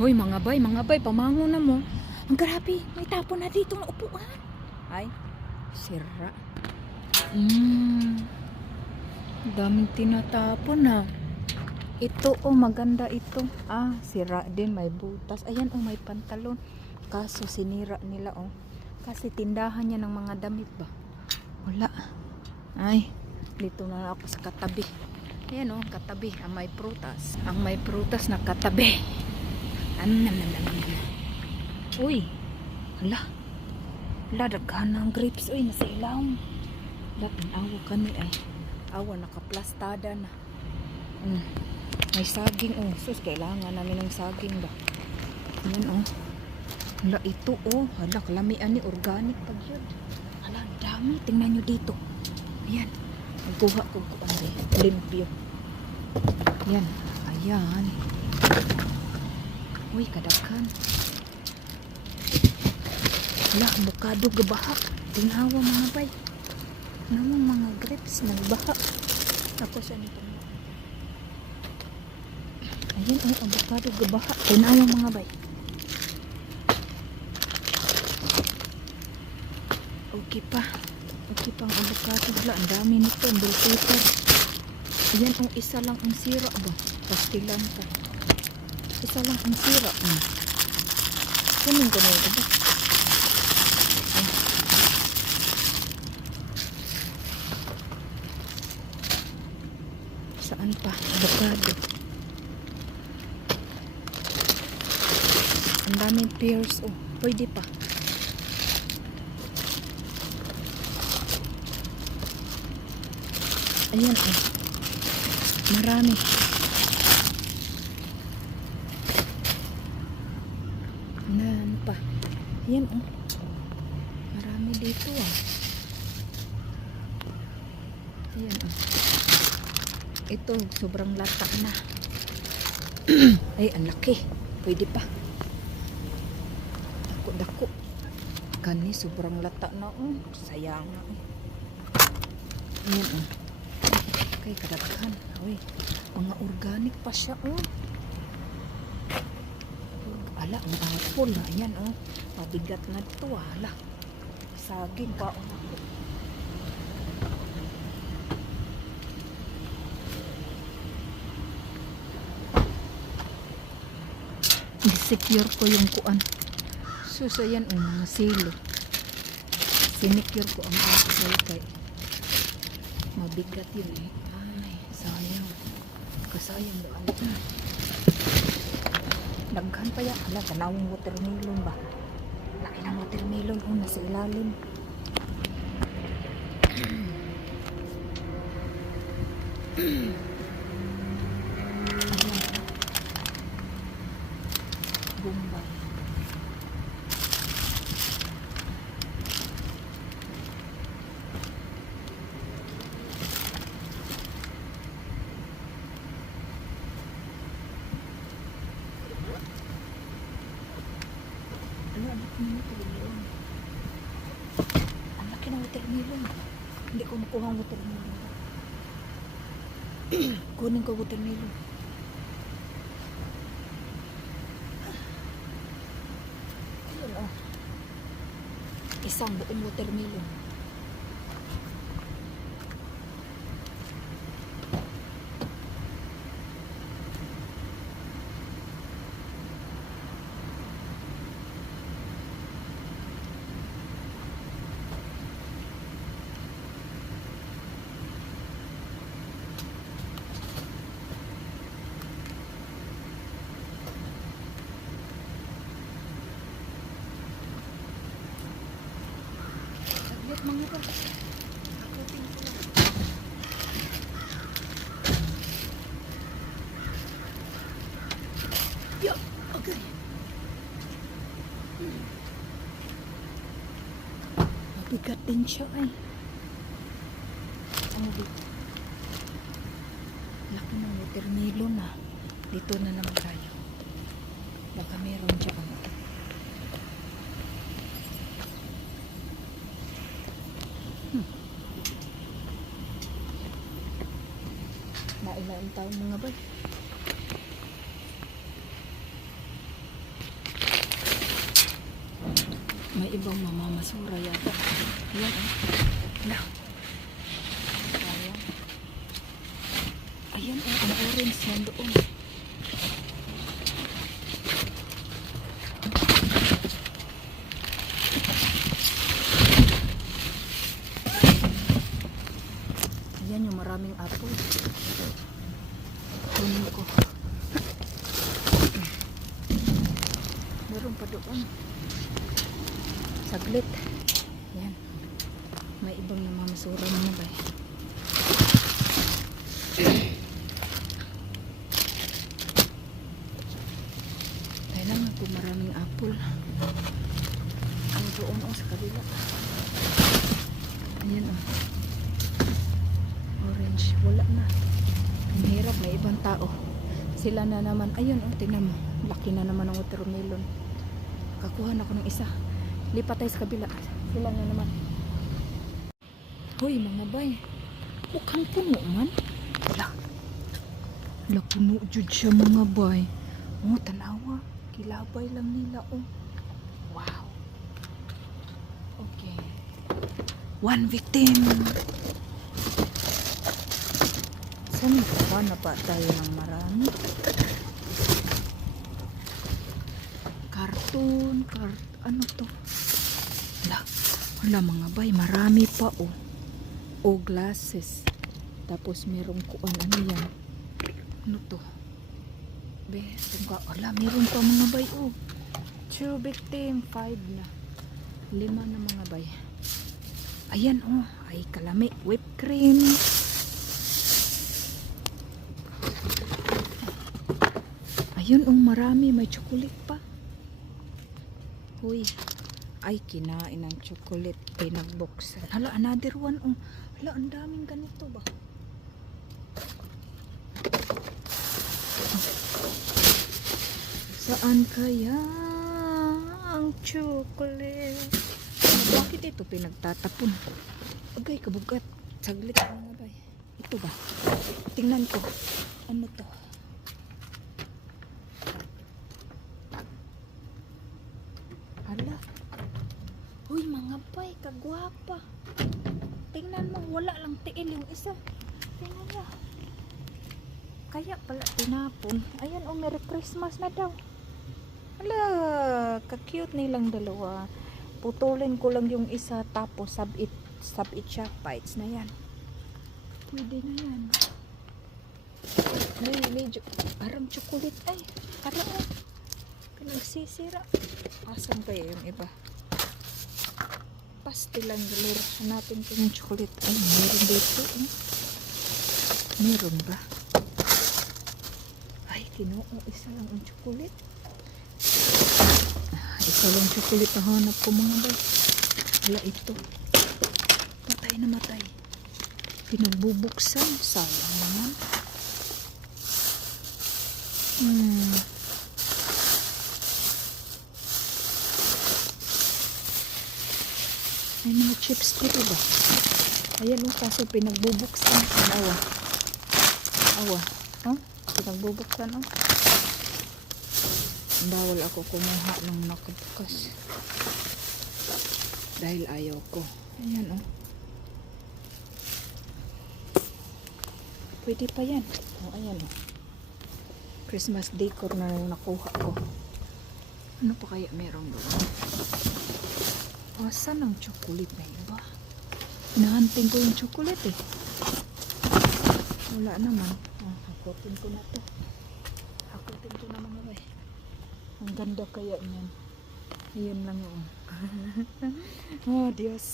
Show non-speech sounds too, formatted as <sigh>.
Hoy mga bay, mga bay, pamango na mo. Ang grabe, may tapon na dito na upuan. Ay, sira. Mm. Daming tinatapon na. Ito oh, maganda ito. Ah, sira din, may butas. Ayan oh, may pantalon. Kaso sinira nila oh. Kasi tindahan niya ng mga damit ba? Wala. Ay, dito na ako sa katabi. Ayan oh, katabi. Ang may prutas. Ang may prutas na katabi. Anam, nam, nam, nam, nam. Uy, hala. Hala, daghan ng grapes. Uy, nasa ilaw. Hala, tinawa kami ay. Awa, nakaplastada na. Mm. May saging, oh. Sus, kailangan namin ng saging ba? Yan, oh. Hala, ito, oh. Hala, kalamian ni organic pag yun. Hala, dami. Tingnan nyo dito. Ayan. Magkuha ko ko eh. Limpyo. Yan. Ayan. Uy, kadaghan. Hala, avocado gabaha. Tinawa mga bay. Namang mga grapes nagbaha. Tapos ano ito? Ayan, oh, avocado gabaha. Tinawa mga bay. Okay pa. Okay pa ang avocado. Hala, ang dami nito. Ang bulpito. Ayan, oh, isa lang ang sira ba? Pastilan ka. Isa lang ang sira. Hmm. Kunin ko na yung iba. Ay. Saan pa? Avocado. Ang daming pears. Oh, pwede pa. Ayan, oh. Marami. Nan pa. Yan oh. Marami dito ah. Yan oh. Ito, sobrang lata na. <clears throat> Ay, ang laki. Pwede pa. Dako-dako. Kani, sobrang lata na oh. Sayang na oh. Yan oh. Kay kadaghan. Uy, mga organic pa siya oh. Ala, ang apple na. Ayan, oh. Mabigat na ito, ah. Ala. Saging pa, oh. I-secure ko yung kuan. Sus, ayan, oh, mga silo. Sinicure ko ang outside kay mabigat yun eh. Ay, sayang. Kasayang ba? Daghan pa yan. Ala, tanawang watermelon ba? Laki ng watermelon. Oh, nasa ilalim. <clears throat> Bombay. Ano, ang laki ng watermelon. Ang laki ng watermelon. Hindi ko makuha ang watermelon. <clears throat> Kunin ko watermelon. Ayun oh. Isang buong watermelon. Yo, okay. Mabigat din siya. Ano dito? Laki ng watermelon na. Dito na naman tayo. Baka meron dyan. ang taong mga boy. May ibang mamamasura yata. Yan ah. Na. Ayan. Ayan ah, ang orange nandoon. Ayan yung maraming apple. Saglit. Yan. May ibang namamasura na ba eh. Kailangan ko maraming apple. Ang doon o sa kabila. Ayan o. Orange. Wala na. Hirap. May ibang tao. Sila na naman. Ayun o. Tingnan mo. Laki na naman ng watermelon. Kakuha na ako ng isa. Lipat tayo sa kabila. Sila na naman. Hoy mga bay. Mukhang puno man. Wala. Wala puno jud siya mga bay. Oh, tanawa. Kilabay lang nila oh. Wow. Okay. One victim. Saan pa na pa tayo ng marami? Karton, kart, ano to? Wala, wala mga bay, marami pa oh. O glasses. Tapos merong kuan, ano yan? Ano to? Be, tungka, wala, meron pa mga bay oh. Two victim, five na. Lima na mga bay. Ayan oh, ay kalami, whipped cream. Ayun oh, marami, may chocolate pa. Uy, ay kinain ng chocolate pinagbuksan. Hala, another one. Oh. Hala, ang daming ganito ba? Saan kaya ang chocolate? Bakit ito pinagtatapon? Agay, kabugat. Saglit mga bay. Ito ba? Tingnan ko. Ano to? Hala. Uy, mga bay, kagwapa. Tingnan mo, wala lang tiil yung isa. Tingnan niya. Kaya pala tinapon. Ayan, oh, Merry Christmas na daw. Hala, ka-cute nilang dalawa. Putulin ko lang yung isa, tapos sabit, sabit siya. Bites na yan. Pwede na yan. May medyo, parang chocolate ay. Parang, pinagsisira. Asan kaya yung iba? Pastil lang galera. Hanapin ko yung chocolate. Ay, meron dito. Eh. Meron ba? Ay, kinuo. Isa lang ang chocolate. Ah, Isa lang chocolate na hanap ko mga ba. Wala ito. Matay na matay. Pinagbubuksan. Sayang naman. Hmm. May mga chips dito ba? Ayan o, kaso pinagbubuksan. Awa. Awa. Huh? Pinagbubuksan o. Bawal ako kumuha ng nakabukas. Dahil ayaw ko. Ayan o. Pwede pa yan. O, ayan o. Christmas decor na nakuha ko. Ano pa kaya meron doon? Asan ang chocolate na iba? Hinahanting ko yung chocolate eh. Wala naman. Ah, hakutin ko na to. Hakutin ko na mga bay. Ang ganda kaya niyan. Iyan lang oh. <laughs> oh, Diyos.